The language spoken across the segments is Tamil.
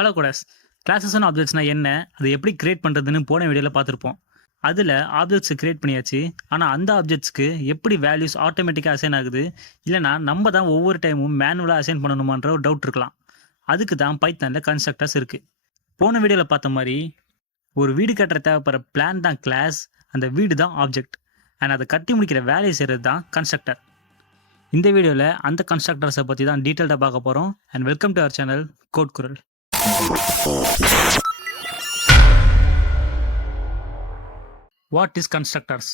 ஹலோ கூடஸ். கிளாஸஸ் அண்ட் ஆப்ஜெக்ட்ஸ்னா என்ன, அதை எப்படி கிரியேட் பண்ணுறதுன்னு போன வீடியோவில் பார்த்துருப்போம். அதில் ஆப்ஜெக்ட்ஸ் கிரியேட் பண்ணியாச்சு. ஆனால் அந்த ஆப்ஜெக்ட்ஸ்க்கு எப்படி வேல்யூஸ் ஆட்டோமேட்டிக்காக அசைன் ஆகுது, இல்லைனா நம்ம தான் ஒவ்வொரு டைமும் மேனுவலாக அசைன் பண்ணணுமான்ற ஒரு டவுட் இருக்கலாம். அதுக்கு தான் பைத்தானில் கன்ஸ்ட்ரக்டர்ஸ் இருக்குது. போன வீடியோவில் பார்த்த மாதிரி ஒரு வீடு கட்டுற தேவைப்படுற பிளான் தான் கிளாஸ், அந்த வீடு தான் ஆப்ஜெக்ட், அண்ட் அதை கட்டி முடிக்கிற வேலையை செய்கிறது தான் கன்ஸ்ட்ரக்டர். இந்த வீடியோவில் அந்த கன்ஸ்ட்ரக்டர்ஸை பற்றி தான் டீட்டெயில்டாக பார்க்க போகிறோம். And welcome to our channel code Kural. What is constructors?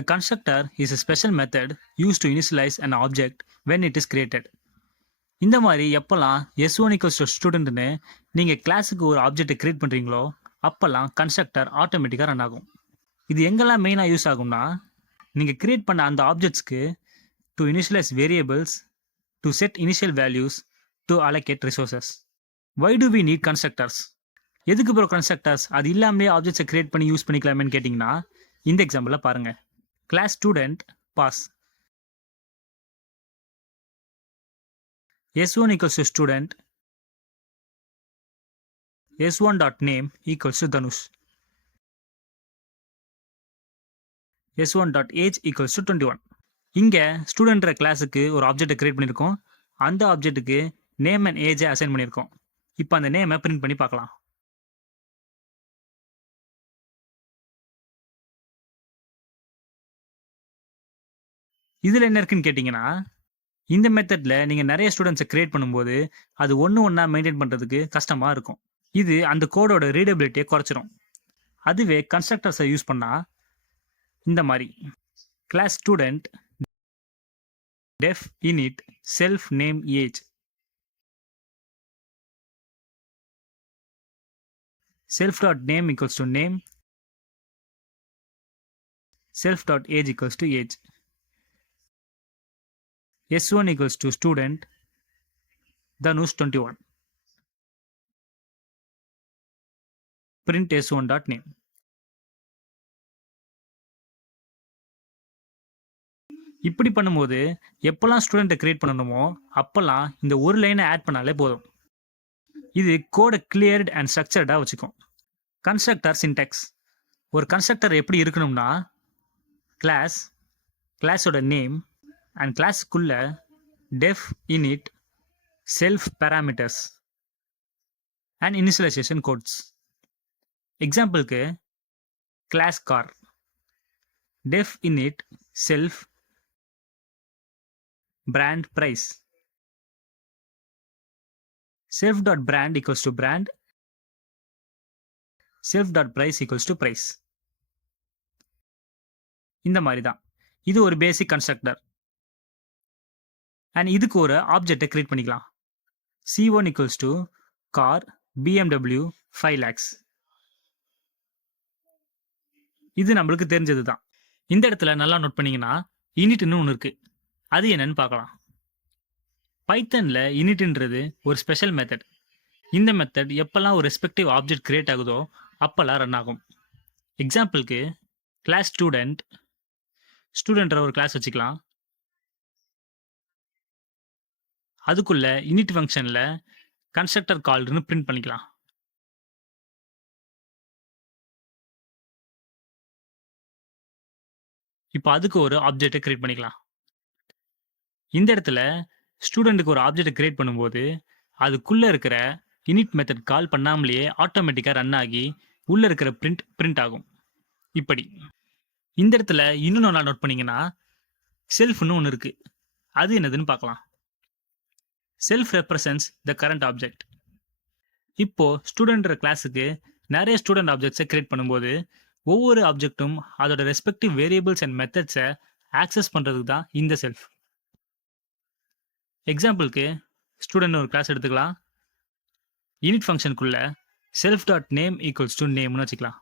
A constructor is a special method used to initialize an object when it is created. இந்த மாதிரி எப்போல்லாம் S1 equals to ஸ்டூடெண்ட்னு நீங்கள் கிளாஸுக்கு ஒரு ஆப்ஜெக்டை கிரியேட் பண்ணுறீங்களோ அப்போல்லாம் கன்ஸ்ட்ரக்டர் ஆட்டோமேட்டிக்காக ரன் ஆகும். இது எங்கெல்லாம் மெயினாக யூஸ் ஆகும்னா, நீங்கள் கிரியேட் பண்ண அந்த ஆப்ஜெக்ட்ஸ்க்கு to initialize variables, to set initial values, to allocate resources. Why do we need constructors? எதுக்கு ப்ரோ கன்ஸ்ட்ரக்டர்ஸ், அது இல்லாமலே ஆப்ஜெக்ட்ஸை கிரியேட் பண்ணி யூஸ் பண்ணிக்கலாமேன்னு கேட்டிங்கன்னா, இந்த எக்ஸாம்பிளில் பாருங்கள். Class student pass S1 equals to student S1.name equals to Dhanush S1.age equals to 21. இங்கே ஸ்டூடெண்ட்ற கிளாஸுக்கு ஒரு ஆப்ஜெக்டை கிரியேட் பண்ணியிருக்கோம். அந்த ஆப்ஜெக்ட்டுக்கு நேம் அண்ட் ஏஜை அசைன் பண்ணியிருக்கோம். இப்போ அந்த நேமை பிரிண்ட் பண்ணி பார்க்கலாம். இதில் என்ன இருக்குன்னு கேட்டிங்கன்னா, இந்த மெத்தடில் நீங்கள் நிறைய ஸ்டூடெண்ட்ஸை கிரியேட் பண்ணும்போது அது ஒன்றா மெயின்டைன் பண்ணுறதுக்கு கஷ்டமாக இருக்கும். இது அந்த கோடோட ரீடபிலிட்டியை குறைச்சிரும். அதுவே கன்ஸ்ட்ரக்டர்ஸை யூஸ் பண்ணால் இந்த மாதிரி class student def init self name age self.name equals to name, self.age equals to age, S1 equals to student Dhanush 21, print S1.name. இப்படி பண்ணும்போது எப்போல்லாம் ஸ்டூடெண்ட்டை கிரியேட் பண்ணணுமோ அப்போல்லாம் இந்த ஒரு லைனை ஆட் பண்ணாலே போதும். இது கோடை கிளியர்ட் அண்ட் ஸ்ட்ரக்சர்டாக வச்சுக்கும். Constructor syntax. ஒரு கன்ஸ்ட்ரக்டர் எப்படி இருக்கணும்னா, கிளாஸோட நேம் அண்ட் கிளாஸுக்குள்ள def init self parameters and initialization codes. எக்ஸாம்பிளுக்கு class car def init self brand price, self.brand equals to brand, self.price equals to price. இந்த மாதிரி தான் இது ஒரு பேசிக் கன்ஸ்ட்ரக்டர். அண்ட் இதுக்கு ஒரு ஆப்ஜெக்டை கிரியேட் பண்ணிக்கலாம். C1 equals to car BMW 5 lakhs. இது நம்மளுக்கு தெரிஞ்சது தான். இந்த இடத்துல நல்லா நோட் பண்ணிங்கன்னா இனிட்னு ஒன்று இருக்குது. அது என்னன்னு பார்க்கலாம். பைத்தனில் இனிட்ன்றது ஒரு ஸ்பெஷல் மெத்தட். இந்த மெத்தட் எப்போல்லாம் ஒரு ரெஸ்பெக்டிவ் ஆப்ஜெக்ட் கிரியேட் ஆகுதோ அப்போல்லாம் ரன் ஆகும். எக்ஸாம்பிளுக்கு கிளாஸ் ஸ்டூடெண்ட்ற ஒரு கிளாஸ் வச்சுக்கலாம். அதுக்குள்ள இனிட் ஃபங்க்ஷனில் கன்ஸ்ட்ரக்டர் கால்டுன்னு பிரிண்ட் பண்ணிக்கலாம். இப்போ அதுக்கு ஒரு ஆப்ஜெக்டை கிரியேட் பண்ணிக்கலாம். இந்த இடத்துல ஸ்டூடெண்ட்டுக்கு ஒரு ஆப்ஜெக்டை கிரியேட் பண்ணும்போது அதுக்குள்ளே இருக்கிற இனிட் மெத்தட் கால் பண்ணாமலேயே ஆட்டோமேட்டிக்காக ரன் ஆகி உள்ளே இருக்கிற பிரிண்ட் ஆகும். இப்படி இந்த இடத்துல இன்னும் நல்லா நோட் பண்ணிங்கன்னா செல்ஃப்னு ஒன்று இருக்குது. அது என்னதுன்னு பார்க்கலாம். Self represents the current object. இப்போது ஸ்டூடெண்ட்ற கிளாஸுக்கு நிறைய ஸ்டூடெண்ட் ஆப்ஜெக்ட்ஸை கிரியேட் பண்ணும்போது ஒவ்வொரு ஆப்ஜெக்ட்டும் அதோட ரெஸ்பெக்டிவ் வேரியபிள்ஸ் அண்ட் மெத்தட்ஸை ஆக்சஸ் பண்ணுறதுக்கு தான் இந்த செல்ஃப். எக்ஸாம்பிளுக்கு ஸ்டூடெண்ட் ஒரு கிளாஸ் எடுத்துக்கலாம். யூனிட் ஃபங்க்ஷனுக்குள்ள self.name equals to nameனு வச்சுக்கலாம்.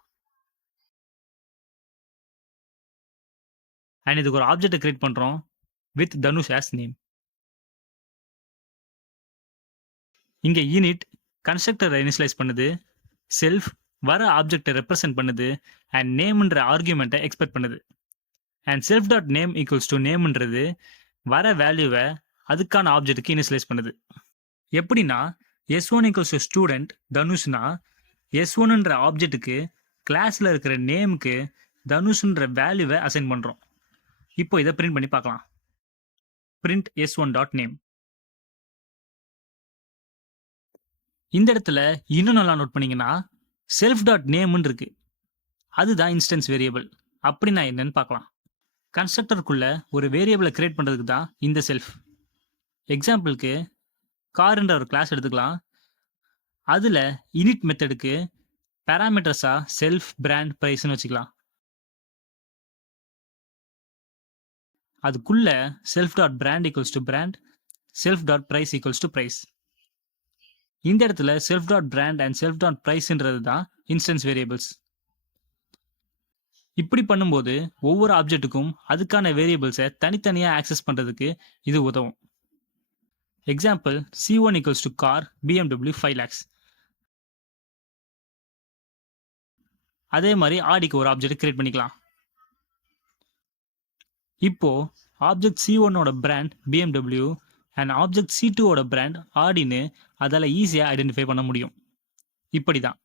அண்ட் இதுக்கு ஒரு ஆப்ஜெக்டை கிரியேட் பண்ணுறோம் வித் தனுஷ் ஆஸ் நேம். இங்கே யூனிட் கன்ஸ்ட்ரக்டரை இனிஷியலைஸ் பண்ணுது, செல்ஃப் வர ஆப்ஜெக்டை ரெப்ரசென்ட் பண்ணுது, அண்ட் நேம்ன்ற ஆர்கியூமெண்ட்டை எக்ஸ்பெக்ட் பண்ணுது. அண்ட் self.name equals to nameன்றது வர வேல்யூவை அதுக்கான ஆப்ஜெக்ட்டுக்கு இனிஷியலைஸ் பண்ணுது. எப்படின்னா, S1 equals to ஸ்டூடெண்ட் தனுஷ்னா S1ன்ற ஆப்ஜெக்ட்டுக்கு கிளாஸில் இருக்கிற நேமுக்கு தனுஷ்ன்ற வேல்யூவை அசைன் பண்ணுறோம். இப்போ இதை பிரிண்ட் பண்ணி பார்க்கலாம். print s1.name. இந்த இடத்துல இன்னும் நல்லா நோட் பண்ணீங்கன்னா செல்ஃப் டாட் நேம்னு இருக்கு. அதுதான் இன்ஸ்டன்ஸ் வேரியபிள். அப்படின்னா என்னன்னு பார்க்கலாம். கன்ஸ்ட்ரக்டருக்குள்ள ஒரு வேரியபிளை கிரியேட் பண்ணுறதுக்கு தான் இந்த செல்ஃப். எக்ஸாம்பிளுக்கு கார்ன்ற ஒரு கிளாஸ் எடுத்துக்கலாம். அதில் இனிட் மெத்தடுக்கு பேராமீட்டர்ஸாக செல்ஃப், பிராண்ட், ப்ரைஸ்ன்னு வச்சுக்கலாம். அதுக்குள்ள self dot brand equals to brand, self dot price equals to price. இந்த இடத்துல self dot brand and self dot ப்ரைஸ்ன்றது தான் இன்ஸ்டன்ஸ் வேரியபிள்ஸ். இப்படி பண்ணும்போது ஒவ்வொரு ஆப்ஜெக்ட்டுக்கும் அதுக்கான வேரியபிள்ஸை தனித்தனியாக ஆக்சஸ் பண்ணுறதுக்கு இது உதவும். Example C1 equals to car BMW 5 lakhs. அதே மாதிரி ஆடிக்கு ஒரு ஆப்ஜெக்ட் கிரியேட் பண்ணிக்கலாம். இப்போ ஆப்ஜெக்ட் C1ஓட பிராண்ட் BMW அண்ட் ஆப்ஜெக்ட் C2ஓட பிராண்ட் ஆடின்னு அதால் ஈஸியாக ஐடென்டிஃபை பண்ண முடியும். இப்படி தான்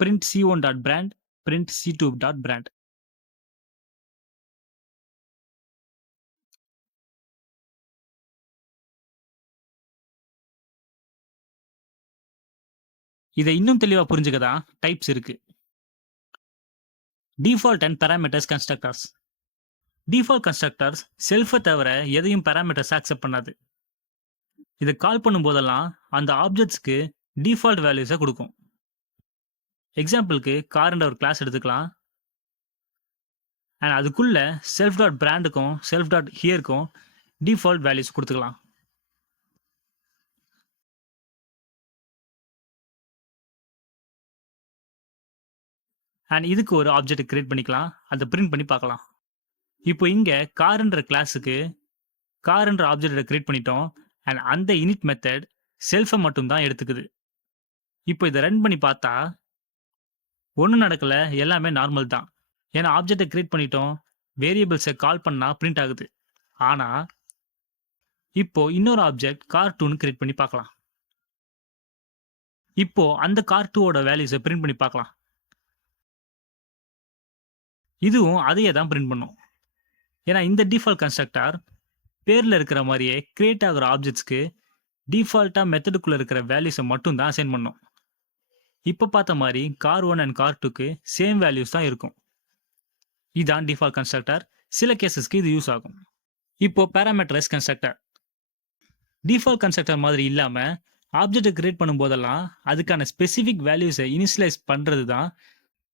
print C1.brand, print C2.brand. இதை இன்னும் தெளிவாக புரிஞ்சுக்கதா டைப்ஸ் இருக்கு. Default and parameters constructors. Default constructors செல்ஃபை தவிர எதையும் பேராமீட்டர்ஸ் அக்செப்ட் பண்ணாது. இதை கால் பண்ணும் போதெல்லாம் அந்த ஆப்ஜெக்ட்ஸ்க்கு டிஃபால்ட் வேல்யூஸை கொடுக்கும். எக்ஸாம்பிளுக்கு கார்ன்ற ஒரு கிளாஸ் எடுத்துக்கலாம். அண்ட் அதுக்குள்ள செல்ஃப் டாட் பிராண்டுக்கும் செல்ஃப் டாட் ஹியருக்கும் டிஃபால்ட் வேல்யூஸ் கொடுத்துக்கலாம். அண்ட் இதுக்கு ஒரு ஆப்ஜெக்ட் கிரியேட் பண்ணிக்கலாம். அதை பிரிண்ட் பண்ணி பார்க்கலாம். இப்போ இங்கே கார்ன்ற கிளாஸுக்கு கார்ன்ற ஆப்ஜெக்டை கிரியேட் பண்ணிட்டோம். அண்ட் அந்த இனிட் மெத்தட் செல்ஃபை மட்டும் தான் எடுத்துக்குது. இப்போ இதை ரன் பண்ணி பார்த்தா ஒன்றும் நடக்கலை, எல்லாமே நார்மல் தான். ஏன்னா ஆப்ஜெக்டை கிரியேட் பண்ணிட்டோம், வேரியபிள்ஸை கால் பண்ணால் பிரிண்ட் ஆகுது. ஆனால் இப்போ இன்னொரு ஆப்ஜெக்ட் கார்2ன்னு கிரியேட் பண்ணி பார்க்கலாம். இப்போ அந்த கார்2ஓட வேல்யூஸை பிரிண்ட் பண்ணி பார்க்கலாம். இதுவும் அதையே தான் பிரிண்ட் பண்ணும். ஏன்னா இந்த டிஃபால்ட் கன்ஸ்ட்ரக்டர் பேரில் இருக்கிற மாதிரியே கிரியேட் ஆகிற ஆப்ஜெக்ட்ஸ்க்கு டிஃபால்ட்டாக மெத்தடுக்குள்ளே இருக்கிற வேல்யூஸை மட்டும் தான் அசைன் பண்ணும். இப்போ பார்த்த மாதிரி கார்1 அண்ட் கார்2க்கு சேம் வேல்யூஸ் தான் இருக்கும். இதுதான் டிஃபால்ட் கன்ஸ்ட்ரக்டர். சில கேசஸ்க்கு இது யூஸ் ஆகும். இப்போ பேராமீட்டரைஸ் கன்ஸ்ட்ரக்டர். டிஃபால்ட் கன்ஸ்ட்ரக்டர் மாதிரி இல்லாமல் ஆப்ஜெக்டை கிரியேட் பண்ணும் போதெல்லாம் அதுக்கான ஸ்பெசிஃபிக் வேல்யூஸை இனிஷியலைஸ் பண்ணுறது தான்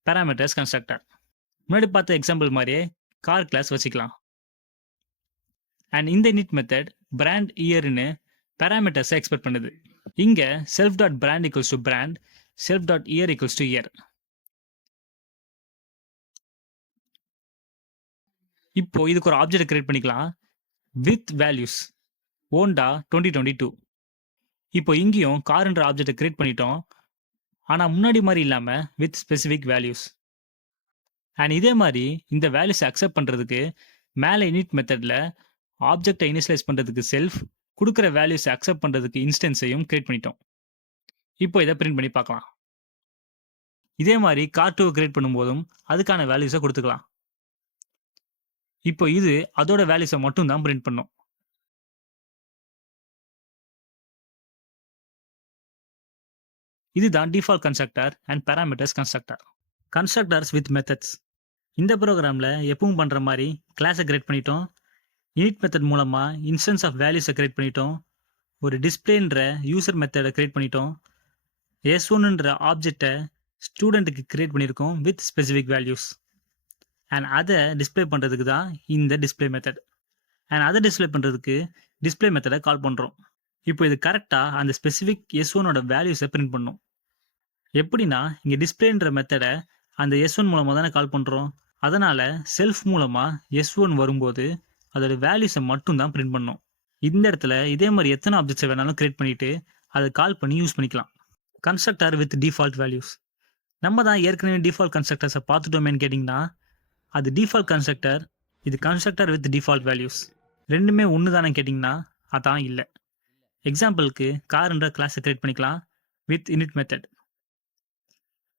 பேராமீட்டரைஸ் கன்ஸ்ட்ரக்டர். முன்னாடி பார்த்த எக்ஸாம்பிள் மாதிரியே கார் கிளாஸ் வச்சுக்கலாம். அண்ட் இந்த இனிட் மெத்தட் பிராண்ட் இயர்னு பேராமீட்டர்ஸை எக்ஸ்பெக்ட் பண்ணுது. இங்கே self dot brand equals to brand, self dot year equals to year. இப்போ இதுக்கு ஒரு ஆப்ஜெக்ட் கிரியேட் பண்ணிக்கலாம் வித் வேல்யூஸ் ஓண்டா 2022. இப்போ இங்கேயும் கார்ன்ற ஆப்ஜெக்டை கிரியேட் பண்ணிட்டோம். ஆனால் முன்னாடி மாதிரி இல்லாமல் வித் ஸ்பெசிஃபிக் வேல்யூஸ். அண்ட் இதே மாதிரி இந்த வேல்யூஸை அக்செப்ட் பண்ணுறதுக்கு மேலே இனிட் மெத்தடில் ஆப்ஜெக்டை இனிஷியலைஸ் பண்ணுறதுக்கு செல்ஃப், கொடுக்குற வேல்யூஸை அக்செப்ட் பண்ணுறதுக்கு இன்ஸ்டன்ஸையும் கிரியேட் பண்ணிட்டோம். இப்போ இதை பிரிண்ட் பண்ணி பார்க்கலாம். இதே மாதிரி கார்2 கிரியேட் பண்ணும்போதும் அதுக்கான வேல்யூஸை கொடுத்துக்கலாம். இப்போ இது அதோட வேல்யூஸை மட்டும் தான் பிரிண்ட் பண்ணும். இதுதான் default constructor and parameters constructor. Constructors with methods. இந்த ப்ரோக்ராமில் எப்பவும் பண்ணுற மாதிரி கிளாஸை கிரியேட் பண்ணிட்டோம். இனிட் மெத்தட் மூலமாக இன்ஸ்டன்ஸ் ஆஃப் வேல்யூஸை கிரியேட் பண்ணிட்டோம். ஒரு டிஸ்பிளேன்ற யூசர் மெத்தடை கிரியேட் பண்ணிட்டோம். S1ன்ற ஆப்ஜெக்டை ஸ்டூடெண்ட்டுக்கு கிரியேட் பண்ணியிருக்கோம் வித் ஸ்பெசிஃபிக் வேல்யூஸ். அண்ட் அதை டிஸ்பிளே பண்ணுறதுக்கு தான் இந்த டிஸ்பிளே மெத்தட். அண்ட் அதை டிஸ்பிளே பண்ணுறதுக்கு டிஸ்பிளே மெத்தடை கால் பண்ணுறோம். இப்போ இது கரெக்டாக அந்த ஸ்பெசிஃபிக் S1ஓட வேல்யூஸை பிரிண்ட் பண்ணும். எப்படின்னா இங்கே டிஸ்பிளேன்ற மெத்தடை அந்த S1 மூலமாக தானே கால் பண்ணுறோம். அதனால் செல்ஃப் மூலமாக S1 வரும்போது அதோட வேல்யூஸை மட்டும் தான் பிரிண்ட் பண்ணும். இந்த இடத்துல இதே மாதிரி எத்தனை ஆப்ஜெக்ட்ஸை வேணாலும் கிரியேட் பண்ணிவிட்டு அதை கால் பண்ணி யூஸ் பண்ணிக்கலாம். Constructor with default values. நம்ம தான் ஏற்கனவே டிஃபால்ட் கன்ஸ்ட்ரக்டர்ஸை பார்த்துட்டோமேன்னு கேட்டிங்கன்னா அது டிஃபால்ட் கன்ஸ்ட்ரக்டர், இது கன்ஸ்ட்ரக்டர் வித் டிஃபால்ட் வேல்யூஸ். ரெண்டுமே ஒன்று தானே கேட்டிங்கன்னா அதான் இல்லை. எக்ஸாம்பிளுக்கு கார்ன்ற கிளாஸை கிரியேட் பண்ணிக்கலாம் வித் init மெத்தட்.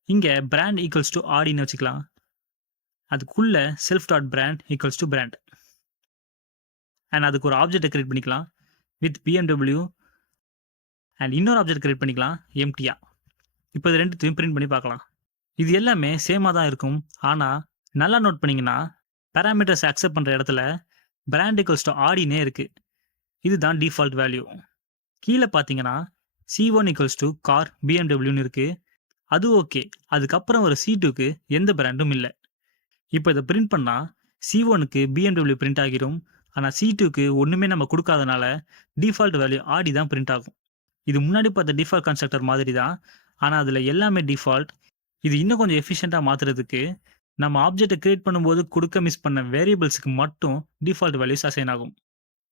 இங்கே பிராண்ட் ஈக்குவல்ஸ் டு ஆடின்னு வச்சுக்கலாம். அதுக்குள்ள self dot brand equals to brand. And அதுக்கு ஒரு ஆப்ஜெக்டை கிரியேட் பண்ணிக்கலாம் வித் BMW அண்ட் இன்னொரு ஆப்ஜெக்ட் கிரியேட் பண்ணிக்கலாம் எம்டியா. இப்போ இது ரெண்டுத்தையும் பிரிண்ட் பண்ணி பார்க்கலாம். இது எல்லாமே சேமாக தான் இருக்கும். ஆனால் நல்லா நோட் பண்ணிங்கன்னா பேராமீட்டர்ஸ் அக்செப்ட் பண்ணுற இடத்துல பிராண்ட் ஈக்குவல்ஸ் டு ஆடினே இருக்குது. இதுதான் டிஃபால்ட் வேல்யூ. கீழே பார்த்தீங்கன்னா C1 ஈக்குவல்ஸ் டு கார் BMWன்னு இருக்குது. அது ஓகே. அதுக்கப்புறம் ஒரு C2க்கு எந்த பிராண்டும் இல்லை. இப்போ இதை பிரிண்ட் பண்ணால் C1க்கு BMW பிரிண்ட் ஆகிரும். ஆனால் C2க்கு ஒன்றுமே நம்ம கொடுக்காதனால டிஃபால்ட் வேல்யூ ஆடி தான் பிரிண்ட் ஆகும். இது முன்னாடி பார்த்த டிஃபால்ட் கன்ஸ்ட்ரக்டர் மாதிரி தான். ஆனால் அதில் எல்லாமே டிஃபால்ட். இது இன்னும் கொஞ்சம் எஃபிஷியண்ட்டாக மாற்றுறதுக்கு நம்ம ஆப்ஜெக்டை கிரியேட் பண்ணும்போது கொடுக்க மிஸ் பண்ண வேரியபிள்ஸுக்கு மட்டும் டிஃபால்ட் வேல்யூஸ் அசைன் ஆகும்.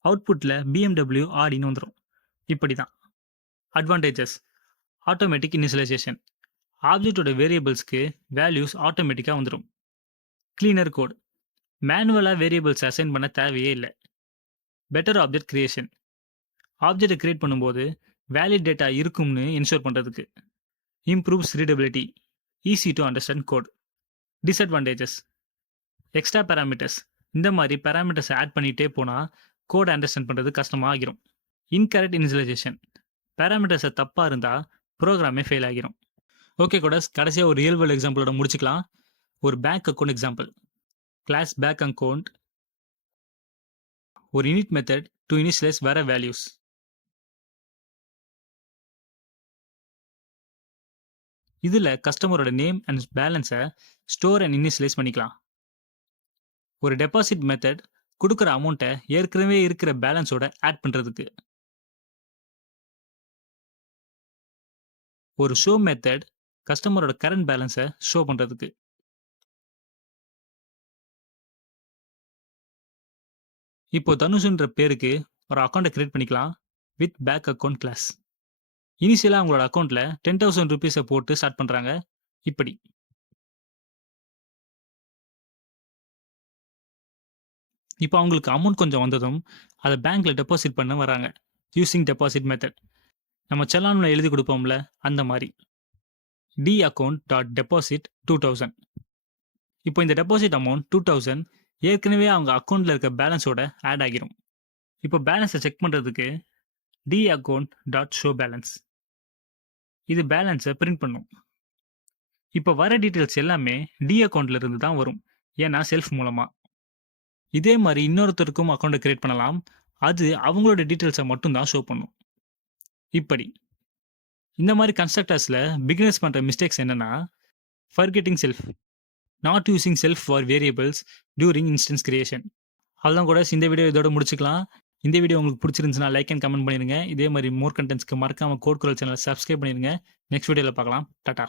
அவுட்புட்டில் BMW ஆடின்னு வந்துடும். இப்படி தான். Advantages: automatic initialization. ஆப்ஜெக்டோட வேரியபிள்ஸ்க்கு வேல்யூஸ் ஆட்டோமேட்டிக்காக வந்துடும். Cleaner code. மேனுவலாக வேரியபிள்ஸ் அசைன் பண்ண தேவையே இல்லை. Better object creation. ஆப்ஜெக்டை கிரியேட் பண்ணும்போது வேலிட் டேட்டா இருக்கும்னு என்ஷூர் பண்ணுறதுக்கு. Improves readability. Easy to understand code. Disadvantages: extra parameters. இந்த மாதிரி பேராமீட்டர்ஸ் ஆட் பண்ணிகிட்டே போனால் கோட் அண்டர்ஸ்டாண்ட் பண்ணுறது கஷ்டமாக ஆகிரும். Incorrect initialization. பேராமீட்டர்ஸை தப்பாக இருந்தால் ப்ரோக்ராமே ஃபெயில் ஆகிரும். ஓகே கோடஸ், கடைசியாக ஒரு ரியல் வேர்ல்ட் எக்ஸாம்பிளோட முடிச்சுக்கலாம். ஒரு bank account example. Class bank account. ஒரு init மெத்தட் டு இனிஷியலைஸ் வேற வேல்யூஸ். இதில் கஸ்டமரோட நேம் அண்ட் பேலன்ஸை ஸ்டோர் அண்ட் இனிஷியலைஸ் பண்ணிக்கலாம். ஒரு டெபாசிட் மெத்தட் கொடுக்குற அமௌண்ட்டை ஏற்கனவே இருக்கிற பேலன்ஸோட ஆட் பண்ணுறதுக்கு. ஒரு ஷோ மெத்தட் கஸ்டமரோட கரண்ட் பேலன்ஸை ஷோ பண்ணுறதுக்கு. இப்போ தனுஷுன்ற பேருக்கு ஒரு அக்கௌண்ட்டை கிரியேட் பண்ணிக்கலாம் வித் பேங்க் அக்கௌண்ட் கிளாஸ். இனிஷியலாக அவங்களோட அக்கௌண்ட்டில் 10,000 ருபீஸை போட்டு ஸ்டார்ட் பண்ணுறாங்க. இப்படி இப்போ அவங்களுக்கு அமௌண்ட் கொஞ்சம் வந்ததும் அதை பேங்க்கில் டெபாசிட் பண்ண வராங்க யூஸிங் டெபாசிட் மெத்தட். நம்ம செலானில் எழுதி கொடுப்போம்ல அந்த மாதிரி. D account dot deposit 2000. இப்போ இந்த டெபாசிட் அமௌண்ட் 2000 ஏற்கனவே அவங்க அக்கௌண்ட்டில் இருக்க பேலன்ஸோட ஆட் ஆகிரும். இப்போ பேலன்ஸை செக் பண்ணுறதுக்கு d account dot show balance. இது பேலன்ஸை பிரிண்ட் பண்ணும். இப்போ வர டீட்டெயில்ஸ் எல்லாமே டி அக்கௌண்ட்ல இருந்து தான் வரும், ஏன்னா செல்ஃப் மூலமாக. இதே மாதிரி இன்னொருத்தருக்கும் அக்கௌண்ட்டை கிரியேட் பண்ணலாம். அது அவங்களோட டீட்டெயில்ஸை மட்டும் தான் ஷோ பண்ணும். இப்படி இந்த மாதிரி கன்ஸ்ட்ரக்டர்ஸில் பிகினர்ஸ் பண்ணுற மிஸ்டேக்ஸ் என்னென்னா forgetting self, not using self for variables during instance creation. அதெல்லாம் கூட இந்த வீடியோ இதோட முடிச்சுக்கலாம். இந்த வீடியோ உங்களுக்கு பிடிச்சிருந்துச்சுன்னா லைக் அண்ட் கமெண்ட் பண்ணிடுங்க. இதே மாதிரி மோர் கண்டென்ட்ஸ்க்கு மறக்காம கோட் குரல் சேனலை சப்ஸ்கிரைப் பண்ணிடுங்க. நெக்ஸ்ட் வீடியோவில் பார்க்கலாம். டாடா.